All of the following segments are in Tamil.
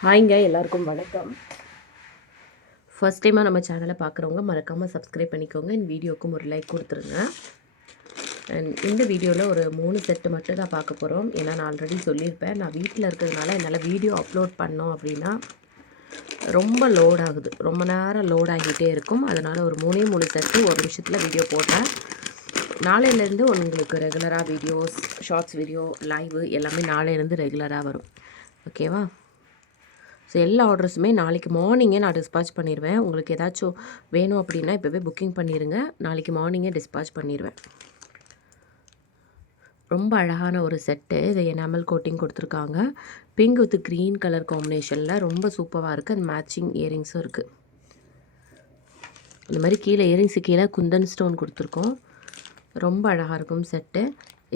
ஹாய்ங்க, எல்லாருக்கும் வணக்கம். ஃபர்ஸ்ட் டைமாக நம்ம சேனலை பார்க்குறவங்க மறக்காமல் சப்ஸ்கிரைப் பண்ணிக்கோங்க. இந்த வீடியோக்கும் ஒரு லைக் கொடுத்துருங்க. அண்ட் இந்த வீடியோவில் ஒரு 3 செட்டு மட்டும் தான் பார்க்க போகிறோம். ஏன்னா நான் ஆல்ரெடி சொல்லியிருப்பேன், நான் வீட்டில் இருக்கிறதுனால என்னால் வீடியோ அப்லோட் பண்ணோம் அப்படின்னா ரொம்ப லோட் ஆகுது, ரொம்ப நேரம் லோட் ஆகிட்டே இருக்கும். அதனால் ஒரு 3 செட்டு ஒரு நிமிஷத்தில் வீடியோ போட்டேன். நாளையிலேருந்து உங்களுக்கு ரெகுலராக வீடியோஸ், ஷார்ட்ஸ் வீடியோ, லைவு எல்லாமே நாளையிலேருந்து ரெகுலராக வரும். ஓகேவா? ஸோ எல்லா ஆர்டர்ஸுமே நாளைக்கு மார்னிங்கே நான் டிஸ்பாச் பண்ணிடுவேன். உங்களுக்கு ஏதாச்சும் வேணும் அப்படின்னா இப்போவே புக்கிங் பண்ணிடுங்க. நாளைக்கு மார்னிங்கே டிஸ்பாச் பண்ணிடுவேன். ரொம்ப அழகான ஒரு செட்டு. இது எனாமல் கோட்டிங் கொடுத்துருக்காங்க. பிங்க் வித் க்ரீன் கலர் காம்பினேஷனில் ரொம்ப சூப்பராக இருக்குது. அந்த மேட்சிங் இயரிங்ஸும் இருக்குது. இந்த மாதிரி கீழே இயரிங்ஸு கீழே குந்தன் ஸ்டோன் கொடுத்துருக்கோம். ரொம்ப அழகாக இருக்கும் செட்டு.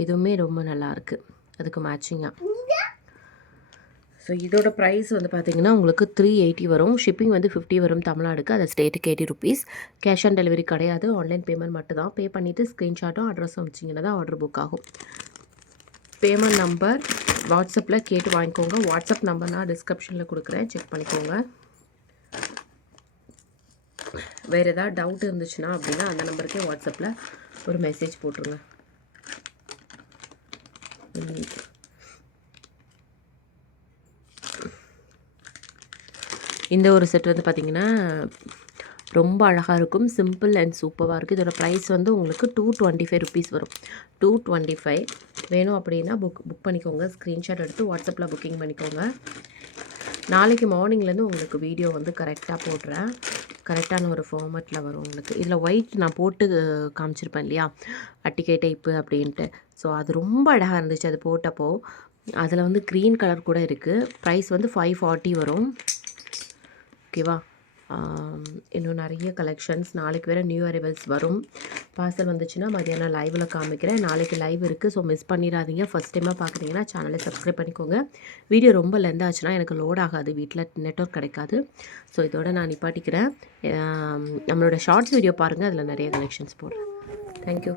இதுவுமே ரொம்ப நல்லாயிருக்கு அதுக்கு மேட்சிங்காக. ஸோ இதோட ப்ரைஸ் வந்து பார்த்திங்கன்னா உங்களுக்கு 380 வரும். ஷிப்பிங் வந்து 50 வரும் தமிழ்நாடுக்கு. அது ஸ்டேட்டுக்கு 80 ருபீஸ். கேஷ் ஆன் டெலிவரி கிடையாது, ஆன்லைன் பேமெண்ட் மட்டும் தான். பே பண்ணிவிட்டு ஸ்க்ரீன்ஷாட்டும் அட்ரஸும் வச்சிங்கன்னா தான் ஆர்டர் புக் ஆகும். பேமெண்ட் நம்பர் வாட்ஸ்அப்பில் கேட்டு வாங்கிக்கோங்க. வாட்ஸ்அப் நம்பர் நான் டிஸ்கிரிப்ஷனில் கொடுக்குறேன், செக் பண்ணிக்கோங்க. வேறு ஏதாவது டவுட் இருந்துச்சுன்னா அப்படின்னா அந்த நம்பருக்கே வாட்ஸ்அப்பில் ஒரு மெசேஜ் போட்டுருங்க. இந்த ஒரு செட் வந்து பார்த்திங்கன்னா ரொம்ப அழகாக இருக்கும். சிம்பிள் அண்ட் சூப்பராக இருக்குது. இதோட ப்ரைஸ் வந்து உங்களுக்கு 225 ருபீஸ் வரும். 225 வேணும் அப்படின்னா புக் பண்ணிக்கோங்க. ஸ்க்ரீன்ஷாட் எடுத்து வாட்ஸ்அப்பில் புக்கிங் பண்ணிக்கோங்க. நாளைக்கு மார்னிங்லேருந்து உங்களுக்கு வீடியோ வந்து கரெக்டாக போடுறேன். கரெக்டான ஒரு ஃபார்மேட்டில் வரும் உங்களுக்கு. இதில் ஒயிட் நான் போட்டு காமிச்சிருப்பேன் இல்லையா, அட்டிகை டைப்பு அப்படின்ட்டு. ஸோ அது ரொம்ப அழகாக இருந்துச்சு அது போட்டப்போ. அதில் வந்து க்ரீன் கலர் கூட இருக்குது. ப்ரைஸ் வந்து 540 வரும். ஓகேவா? இன்னும் நிறைய கலெக்ஷன்ஸ் நாளைக்கு வேறு நியூ அரைவல்ஸ் வரும். பார்சல் வந்துச்சுன்னா மதியானம் லைவில் காமிக்கிறேன். நாளைக்கு லைவ் இருக்குது, ஸோ மிஸ் பண்ணிடாதீங்க. ஃபஸ்ட் டைமாக பார்க்குறீங்கன்னா சேனலை சப்ஸ்கிரைப் பண்ணிக்கோங்க. வீடியோ ரொம்ப லென்த் ஆச்சுன்னா எனக்கு லோட் ஆகாது, வீட்டில் நெட்வொர்க் கிடைக்காது. ஸோ இதோட நான் நிப்பாட்டிக்கிறேன். நம்மளோட ஷார்ட்ஸ் வீடியோ பாருங்கள், அதில் நிறைய கலெக்ஷன்ஸ் போடுறேன். தேங்க்யூ.